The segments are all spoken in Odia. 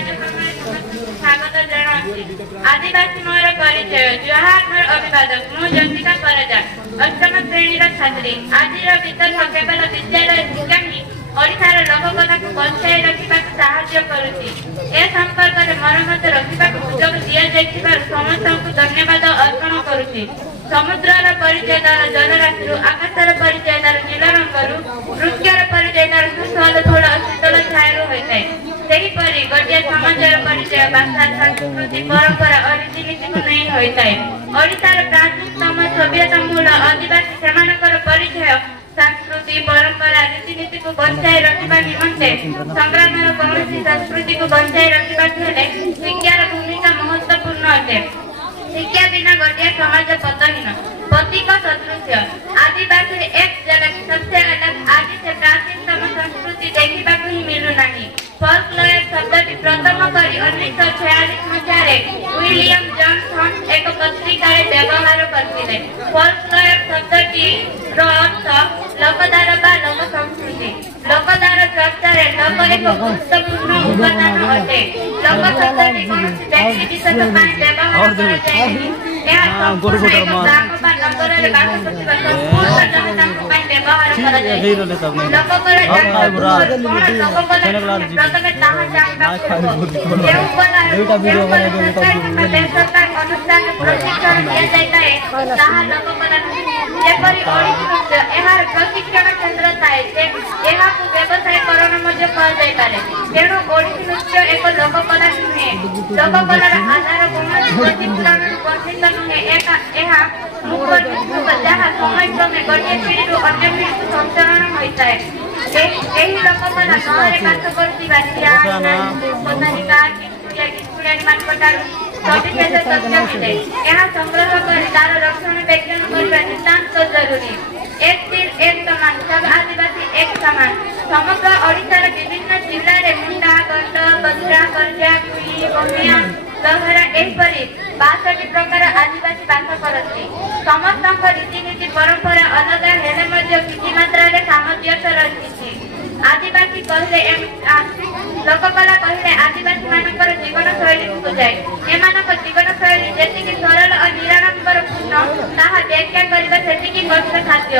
କାର୍ଯ୍ୟକ୍ରମରେ ସମସ୍ତଙ୍କୁ ସ୍ୱାଗତ ଜଣାଉଛି। ଆଦିବାସୀ ମୋର ପରିଚୟ। ଜୁହାର ମୋର ଅଭିବାଦକ। ମୁଁ ଜନ୍ତିକା ପରାଜା, ଅଷ୍ଟମ ଶ୍ରେଣୀର ଛାତ୍ରୀ। ଆଜିର ବିତର୍କ କେବଳ ବିଦ୍ୟାଳୟ ଶିକ୍ଷା ହିଁ ଓଡ଼ିଶାର ଲୋକକଥାକୁ ବଞ୍ଚାଇ ରଖିବାକୁ ସାହାଯ୍ୟ କରୁଛି। ଏ ସମ୍ପର୍କରେ ମତାମତ ରଖିବାକୁ ସୁଯୋଗ ଦିଆଯାଇଥିବାରୁ ସମସ୍ତଙ୍କୁ ଧନ୍ୟବାଦ ଅର୍ପଣ କରୁଛି। ସମୁଦ୍ରର ପରିଚୟ ତାର ଜଳରାଶିରୁ, ଆକାଶର ପରିଚୟ ତାର ନୀଳ ରଙ୍ଗରୁ, ବୃକ୍ଷର ପରିଚୟ ତାର ସୁସ୍ୱାଦୁ ଫଳ ଓ ଶୀତଳ ଛାୟାରୁ ହୋଇଥାଏ। ସେହିପରି ଗୋଟିଏ ସମାଜର ପରିଚୟ ଭାଷା, ସଂସ୍କୃତି, ପରମ୍ପରା ଓ ରୀତିନୀତିକୁ ନେଇ ହୋଇଥାଏ। ଓଡ଼ିଶାର ପ୍ରାଚୀନତମ ସଭ୍ୟତା ମୂଳ ଆଦିବାସୀ ସେମାନଙ୍କର ପରିଚୟ, ସଂସ୍କୃତି, ପରମ୍ପରା, ରୀତିନୀତିକୁ ବଞ୍ଚାଇ ରଖିବା ନିମନ୍ତେ ସଂଗ୍ରାମର କୌଣସି ସଂସ୍କୃତିକୁ ବଞ୍ଚାଇ ରଖିବାକୁ ହେଲେ ଶିକ୍ଷାର ଭୂମିକା ମହତ୍ୱପୂର୍ଣ୍ଣ ଅଟେ। ଶିକ୍ଷା ବିନା ଗୋଟିଏ ସମାଜ ପତହୀନ। ପ୍ରତୀକ ସଦୃଶ୍ୟ ଆଦିବାସୀ ଏକ ଜଗତ ସତ୍ୟ अलग। ଆଜି ସେ ପ୍ରାଚୀନତମ ସଂସ୍କୃତି ଦେଖିବାକୁ ହିଁ ମିଳୁନାହିଁ। ଫୋଲ୍କଲୋର ଶବ୍ଦଟି ପ୍ରଥମ କରି 1946 ମସିହାରେ ୱିଲିୟମ ଜନସନ୍ ଏକ ପତ୍ରିକାରେ ବ୍ୟବହାର କରିଥିଲେ। ଫୋଲ୍କଲୋର ଶବ୍ଦଟିର ଅର୍ଥ ଲୋକଦାର ବା ଲୋକ ସଂସ୍କୃତି। ଲୋକଦାର ଚର୍ଚ୍ଚାରେ ଲୋକ ଏକ ଗୁରୁତ୍ୱପୂର୍ଣ୍ଣ ଉପାଦାନ ଅଟେ। ଲୋକ ଶବ୍ଦଟି କୌଣସି ବ୍ୟକ୍ତି ବିଶେଷ ପାଇଁ ବ୍ୟବହାର କରାଯାଏନି। ଏହା ସମ୍ପୂର୍ଣ୍ଣ ଏକ ଗ୍ରାମ ବା ନଗରରେ ବାସ କରୁଥିବା ସମ୍ପୂର୍ଣ୍ଣ ଜନତାଙ୍କ ପାଇଁ ବ୍ୟବହାର କରାଯାଏ। ଲୋକକଳା ଜାଣିବା ପୂର୍ବରୁ କଣ ଲୋକକଳା ନୁହେଁ, ପ୍ରଥମେ ତାହା ଜାଣିବାକୁ ହେବ। ଯେଉଁ କଳାରୁ ସରକାରୀ କିମ୍ବା ବେସରକାରୀ ଅନୁଷ୍ଠାନରେ ପ୍ରଶିକ୍ଷଣ ଦିଆଯାଇଥାଏ ତାହା ଲୋକକଳା ନୁହେଁ। ଯେପରି ଓଡ଼ିଶୀ ନୃତ୍ୟ, ଏହାର ପ୍ରଶିକ୍ଷଣ କେନ୍ଦ୍ର ଥାଏ, ଏହାକୁ ବ୍ୟବସାୟୀକରଣ ମଧ୍ୟ କୁହାଯାଇପାରେ। ତେଣୁ ଓଡ଼ିଶୀ ନୃତ୍ୟ ଏକ ଲୋକକଳା ନୁହେଁ। ଲୋକକଳାର ଆଧାର କୌଣସି ପ୍ରଶିକ୍ଷଣରୁ ବର୍ଦ୍ଧିତ ନୁହେଁ। ଏହା ମୂକ ଜିନିଷ ଯାହା ସମୟକ୍ରମେ ଗୋଟିଏ ପିଢ଼ିରୁ ଅନ୍ୟ ପିଢ଼ିକୁ ସଞ୍ଚାରଣ ହୋଇଥାଏ। ଏହି ଲୋକକଳା ଗାଁରେ ବାସ କରୁଥିବା ଝିଅ, ପଦାରୀ କାଠ, କିଶୋରୀମାନଙ୍କ ଠାରୁ ସବିଶେଷ ତଥ୍ୟ ମିଳେ। ଏହା ସଂଗ୍ରହ କରି ତାର ରକ୍ଷଣାବେକ୍ଷଣ କରିବା ନିତାନ୍ତ ଜରୁରୀ। ଏକ ତୀର ଏକ ସମାନ, ସବ ଆଦିବାସୀ ଏକ ସମାନ। ସମଗ୍ର ଓଡ଼ିଶାର ବିଭିନ୍ନ ଜିଲ୍ଲାରେ ମୁଣ୍ଡା, ଗଣ୍ଡ, ବଜ୍ରା, ଗଞ୍ଜା, କୁଇ, ବମିଆ, ଲହରା ଏହିପରି 62 ପ୍ରକାର ଆଦିବାସୀ ବାସ କରନ୍ତି। ସମସ୍ତଙ୍କ ରୀତିନୀତି ପରମ୍ପରା ଅଲଗା ହେଲେ ମଧ୍ୟ କିଛି ମାତ୍ରାରେ ସାମଞ୍ଜସ୍ୟ ରହିଛି। ଆଦିବାସୀ କହିଲେ ଲୋକକଳା କହିଲେ ଆଦିବାସୀ ମାନଙ୍କର ଜୀବନ ଶୈଳୀକୁ ବୁଝାଏ। ଏମାନଙ୍କ ଜୀବନ ଶୈଳୀ ଯେତିକି ସରଳ ଓ ନିରାଡମ୍ବରପୂର୍ଣ୍ଣ ତାହା ବ୍ୟାଖ୍ୟା କରିବା ସେତିକି କଷ୍ଟସାଧ୍ୟ।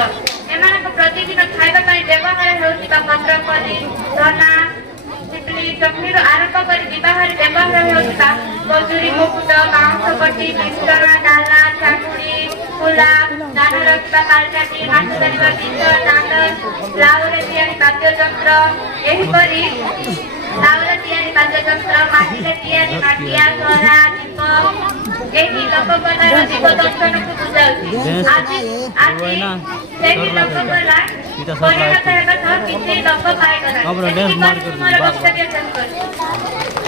ଏମାନଙ୍କ ପ୍ରତିଦିନ ଖାଇବା ପାଇଁ ବ୍ୟବହାର ହେଉଥିବା ପତ୍ରପଲ୍ଲୀ, ଧନା, ଚିପଲି, ଚକଲିରୁ ଆରମ୍ଭ କରି ବିବାହରେ ବ୍ୟବହାର ହେଉଥିବା କଜୁରୀ, ମୁକୁଟ, ବାଉଁଶ ପଟି, ମିଶ୍ରଣ, ଡାଲା, ଚାଙ୍ଗୁଡ଼ି, କୁଲା, ଧାନ ରଖିବା ପାଲଟାଟି, ମାଛ ଧରିବା ବିଷ, ଦାଣ୍ଡ, ଲାଉରେ ତିଆରି ବାଦ୍ୟଯନ୍ତ୍ର, ଏହିପରି ଲାଉରେ ତିଆରି ବାଦ୍ୟଯନ୍ତ୍ର, ମାଟିରେ ତିଆରି ମାଠିଆ, ସରା, ଦୀପ ଏହି ଲୋକକଳାର ଜୀବଦର୍ଶନକୁ ବୁଝାଉଛି। ଆଜି ସେହି ଲୋକକଳା ପରିଣତ ହେବା ସହ କିଛି ଲୋପ ପାଇଗଲାଣି। ମୋର ବକ୍ତବ୍ୟ ଶେଷ କରୁଛି।